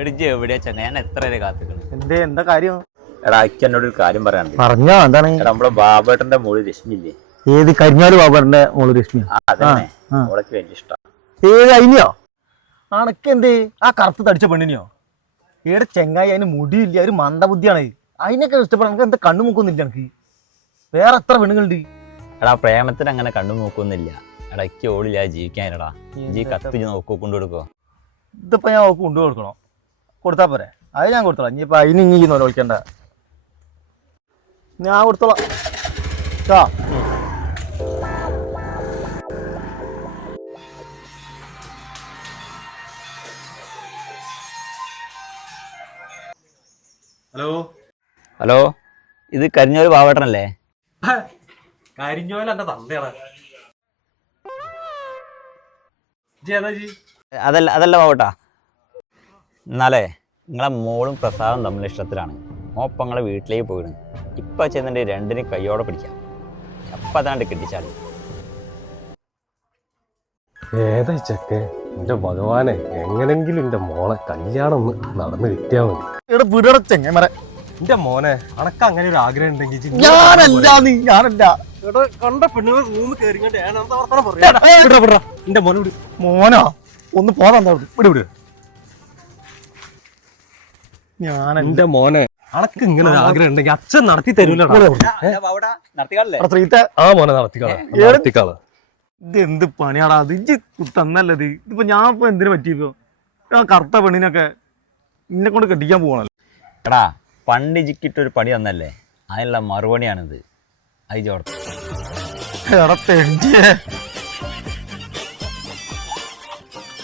എടിച്ച് എവിടെയാ ചെങ്ങ ഞാൻ എത്ര വരെ കാത്തുക്കണം. എന്താ കാര്യം? എടാ അയക്ക് എന്നോട് ഒരു കാര്യം പറയാനുണ്ട്. പറഞ്ഞോ, എന്താണ്? എടാ നമ്മളെ ബാബേട്ടന്റെ മോള് രശ്മി ഇല്ലേ? ഏത് കരിഞ്ഞാല് ബാബേട്ടന്റെ മോള് രശ്മി? അതന്നെ, മോളൊക്കെ വലിയ ഇഷ്ടം. ഏത് അയിനെയോ? അണക്കെന്തേ ആ കറുത്ത് തടിച്ച പെണ്ണിനെയോ? ഏടെ ചെങ്ങായി, അതിന് മുടിയില്ല, ഒരു മന്ദബുദ്ധിയാണ്. അതിനൊക്കെ ഇഷ്ടപ്പെടാൻ എനിക്ക് എന്താ കണ്ണു മൂക്കൊന്നുമില്ല. എനിക്ക് വേറെ എത്ര പെണ്ണുങ്ങളുണ്ട്. എടാ പ്രേമത്തിന് അങ്ങനെ കണ്ണു നോക്കൊന്നുമില്ല. ഇടയ്ക്ക് ഓടില്ല ജീവിക്കാനടാ. ഈ കത്ത് നോക്കോ കൊണ്ടുകൊടുക്കോ? ഇതിപ്പോ ഞാൻ ഓക്ക് കൊണ്ടു കൊടുക്കണോ? കൊടുത്താ പോരെ? അത് ഞാൻ കൊടുത്തോളാം. ഇനിയിപ്പോ അതിന് ഇങ്ങനെ വിളിക്കണ്ട, ഞാൻ കൊടുത്തോളാം. ഹലോ ഹലോ, ഇത് കരിഞ്ഞോര് ബാബേട്ടനല്ലേ? കരിഞ്ഞോല എന്റെ തന്തയാണ്. അതല്ല അതല്ല ബാബേട്ടാ. എന്നാലേ നിങ്ങളെ മോളും പ്രസാദം തമ്മിൽ ഇഷ്ടത്തിലാണ്. മോപ്പം നിങ്ങളെ വീട്ടിലേക്ക് പോയിടും. ഇപ്പം ചെന്നിട്ട് രണ്ടിനും കയ്യോടെ പിടിക്കാം. അപ്പം അതാണ്ട് കെട്ടിച്ചാലും. ഏതാ ചെക്കെ? എന്റെ ഭഗവാനെ, എങ്ങനെങ്കിലും എന്റെ മോളെ കല്യാണം ഒന്ന് നടന്നു കിട്ടിയാ മതി. എന്റെ മോനെ, അനക്ക് അങ്ങനെ ഒരു ആഗ്രഹം ഉണ്ടെങ്കിൽ ഞാനല്ല കണ്ട പെണ്ണുങ്ങൾ റൂമിൽ കയറിങ്ങോണ്ട് എന്റെ മോനെ വിട്. മോനോ ഒന്ന് പോതാ വിട് വിട്. ഞാൻ എന്റെ മോനെ, അനക്ക് ഇങ്ങനെ ഒരു ആഗ്രഹം ഉണ്ടെങ്കിൽ അച്ഛൻ നടത്തി തരൂല. ആ മോനെ നടത്തിക്കാളെ. ഇത് എന്ത് പണിയാടാ അത്? ഇജ്ജ് തന്നല്ലത്. ഇതിപ്പോ ഞാൻ ഇപ്പൊ എന്തിനു പറ്റിയപ്പോ? ആ കറുത്ത പെണ്ണിനൊക്കെ ഇന്നെ കൊണ്ട് കെട്ടിക്കാൻ പോകണല്ലോ. എടാ പണ്ട് ജിക്കിട്ടൊരു പണി തന്നല്ലേ, അതിനുള്ള മറുപടിയാണിത്. അത് ചോർത്ത് എടാ തെണ്ടിയേ.